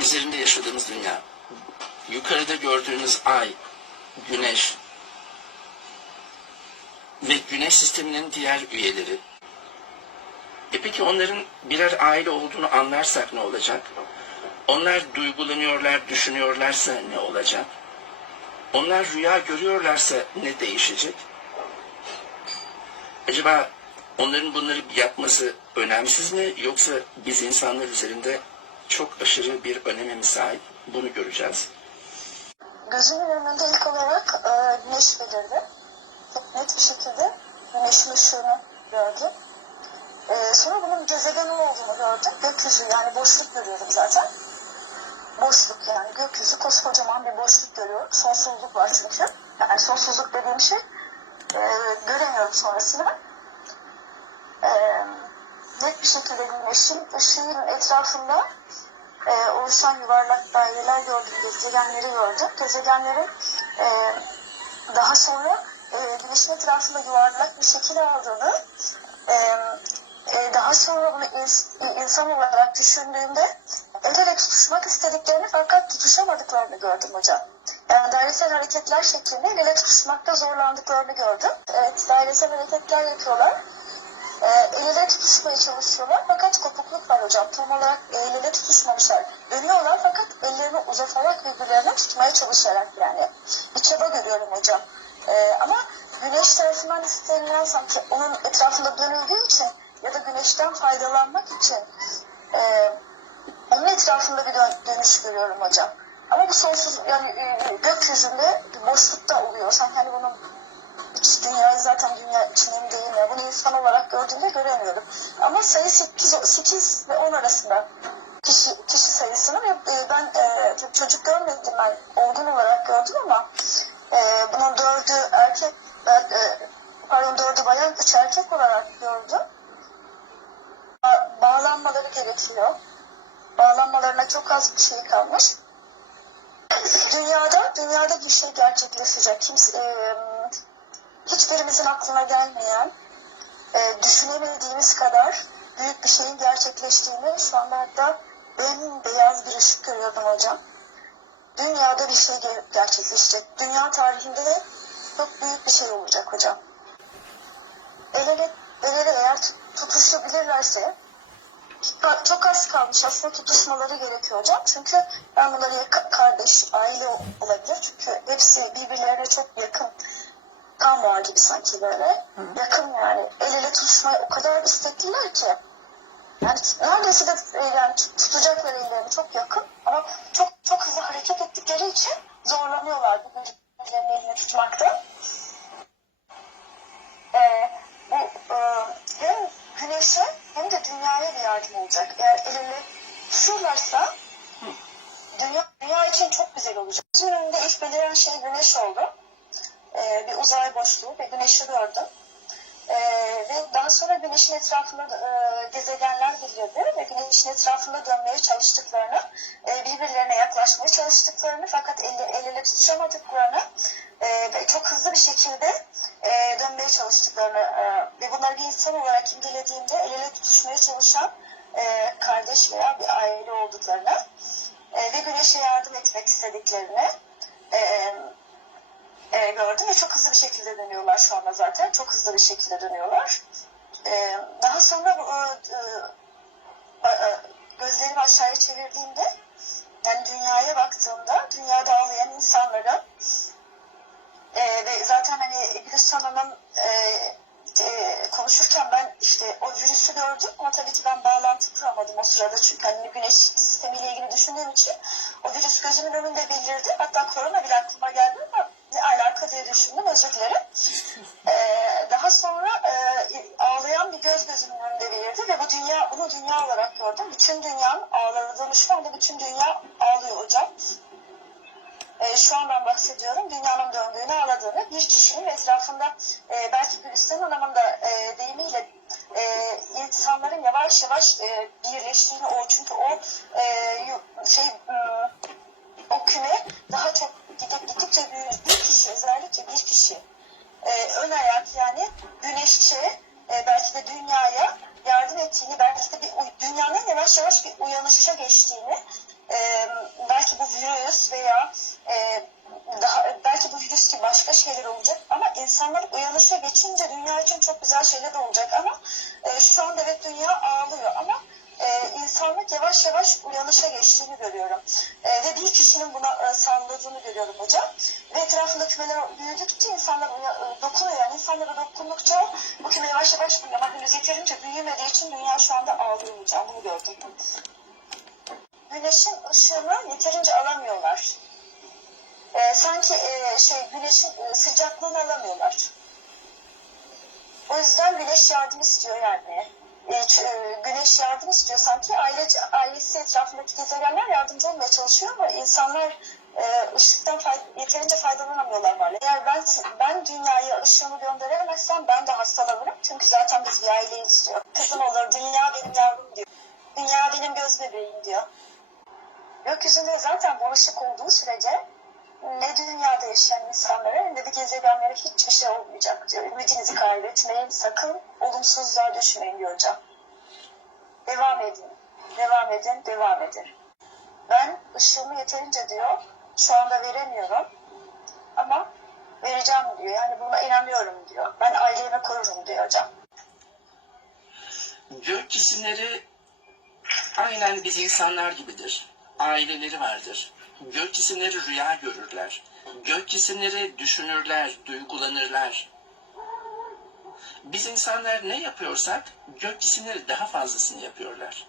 üzerinde yaşadığımız dünya, yukarıda gördüğünüz ay, güneş ve güneş sisteminin diğer üyeleri. E peki onların birer aile olduğunu anlarsak ne olacak? Onlar duygulanıyorlar, düşünüyorlarsa ne olacak? Onlar rüya görüyorlarsa ne değişecek? Acaba onların bunları yapması önemsiz mi yoksa biz insanlar üzerinde çok aşırı bir öneme mi sahip? Bunu göreceğiz. Gözümün önünde ilk olarak e, güneş belirdi. Çok net bir şekilde güneşin ışığını gördüm. E, sonra bunun gezegen olduğunu gördüm. Gökyüzü yani boşluk görüyorum zaten. Boşluk yani gökyüzü koskocaman bir boşluk görüyorum. Sonsuzluk var çünkü. Yani sonsuzluk dediğim şey e, göremiyorum sonrasını. E, net bir şekilde güneşin ışığının etrafında e, oluşan yuvarlak daireler gördüm, gezegenleri gördüm. Gezegenlerin e, daha sonra e, güneşin etrafında yuvarlak bir şekil aldığını, e, e, daha sonra bunu ins- insan olarak düşündüğümde el ele tutuşmak istediklerini fakat tutuşamadıklarını gördüm hocam. Yani dairesel hareketler şeklinde el ele tutuşmakta zorlandıklarını gördüm. Evet, dairesel hareketler yapıyorlar. E, el tutuşmaya çalışıyorlar fakat kopukluk var hocam. Tam olarak el ele tutuşmamışlar. Dönüyorlar fakat ellerini uzatarak birbirlerine tutmaya çalışarak yani. Bir çaba görüyorum hocam. E, ama güneş tarafından istenilen sanki onun etrafında dönüldüğü için ya da güneşten faydalanmak için e, onun etrafında bir dön- dönüş görüyorum hocam. Ama bu sonsuz yani e, gökyüzünde bir boşlukta oluyor. Sanki hani bunun dünyayı zaten dünya içinin Bunu insan olarak gördüğümde göremiyorum. Ama sayı 8, 8 ve 10 arasında kişi, kişi sayısını ve e, ben e, çocuk görmedim ben olgun olarak gördüm ama e, bunun dördü erkek e, e, pardon dördü bayan üç erkek olarak gördüm. Ba- bağlanmaları gerekiyor. Bağlanmalarına çok az bir şey kalmış. Dünyada, dünyada bir şey gerçekleşecek. Kimse, e, hiçbirimizin aklına gelmeyen, e, düşünemediğimiz kadar büyük bir şeyin gerçekleştiğini şu anda hatta beyaz bir ışık görüyordum hocam. Dünyada bir şey ge- gerçekleşecek. Dünya tarihinde çok büyük bir şey olacak hocam. El ele, el ele eğer tut- tutuşabilirlerse çok az kalmış aslında tutuşmaları gerekiyor hocam. Çünkü ben bunları kardeş, aile olabilir. Çünkü hepsi birbirlerine çok yakın. Kan var gibi sanki böyle. Yakın yani. El ele tutuşmaya o kadar istekliler ki. Yani neredeyse de e, yani tut- tutacaklar ellerini çok yakın. Ama çok çok hızlı hareket ettikleri için zorlanıyorlar birbirlerinin elini tutmakta. Ee, bu e, hem güneşe hem de dünyaya bir yardım olacak. Eğer el ele tutuşurlarsa dünya, dünya için çok güzel olacak. Bizim önünde ilk beliren şey güneş oldu. Ee, bir uzay boşluğu ve güneşi gördüm. Ee, ve daha sonra güneşin etrafında e, gezegenler belirdi ve güneşin etrafında dönmeye çalıştıklarını, e, birbirlerine yaklaşmaya çalıştıklarını fakat el, el ele tutuşamadıklarını e, ve çok hızlı bir şekilde e, dönmeye çalıştıklarını e, ve bunları bir insan olarak imgelediğimde el ele tutuşmaya çalışan e, kardeş veya bir aile olduklarını e, ve güneşe yardım etmek istediklerini e, e, gördüm ve çok hızlı bir şekilde dönüyorlar şu anda zaten. Çok hızlı bir şekilde dönüyorlar. E, daha sonra e, e, gözlerimi aşağıya çevirdiğimde yani dünyaya baktığımda dünyada ağlayan insanların e, ve zaten hani Gülüş Hanım'ın e, e, konuşurken ben işte o virüsü gördüm ama tabii ki ben bağlantı kuramadım o sırada çünkü hani güneş sistemiyle ilgili düşündüğüm için o virüs gözümün önünde belirdi. Hatta korona bile aklıma geldi alaka diye düşündüm özür dilerim. Ee, daha sonra e, ağlayan bir göz gözümün önünde belirdi ve bu dünya bunu dünya olarak gördüm. Bütün dünyanın ağladığını şu anda bütün dünya ağlıyor hocam. Ee, şu an ben bahsediyorum dünyanın döndüğünü ağladığını bir kişinin etrafında e, belki Gülistan Hanım'ın da e, deyimiyle e, insanların yavaş yavaş e, birleştiğini o çünkü o e, şey ım, o küme daha çok gidip gittikçe büyüyor. Bir kişi özellikle bir kişi e, ön ayak yani güneşe e, belki de dünyaya yardım ettiğini, belki de bir dünyanın yavaş yavaş bir uyanışa geçtiğini, e, belki bu virüs veya e, daha, belki bu virüs başka şeyler olacak ama insanlar uyanışa geçince dünya için çok güzel şeyler olacak ama davranışa geçtiğini görüyorum. E, ve bir kişinin buna e, salladığını görüyorum hocam. Ve etrafında kümeler büyüdükçe insanlar e, dokunuyor. Yani insanlara dokundukça bu küme yavaş yavaş büyüyor. Ama henüz yeterince büyümediği için dünya şu anda ağlıyor. Bunu gördüm. Güneşin ışığını yeterince alamıyorlar. E, sanki e, şey güneşin e, sıcaklığını alamıyorlar. O yüzden güneş yardım istiyor yani. E, güneş yardım istiyor sanki. Ailece, ailesi etrafındaki gezegenler yardımcı olmaya çalışıyor ama insanlar e, ışıktan fay- yeterince faydalanamıyorlar maalesef. Eğer ben, ben dünyaya ışığımı gönderemezsem ben de hastalanırım. Çünkü zaten biz bir aileyiz diyor. Kızım olur, dünya benim yavrum diyor. Dünya benim göz bebeğim diyor. Gökyüzünde zaten bu ışık olduğu sürece ne dünyada yaşayan insanlara ne de gezegenlere hiçbir şey olmayacak diyor. Ümidinizi kaybetmeyin, sakın olumsuzluğa düşmeyin diyor hocam. Devam edin, devam edin, devam edin. Ben ışığımı yeterince diyor, şu anda veremiyorum ama vereceğim diyor. Yani buna inanıyorum diyor. Ben ailemi korurum diyor hocam. Gök cisimleri aynen biz insanlar gibidir. Aileleri vardır. Gök cisimleri rüya görürler. Gök cisimleri düşünürler, duygulanırlar. Biz insanlar ne yapıyorsak gök cisimleri daha fazlasını yapıyorlar.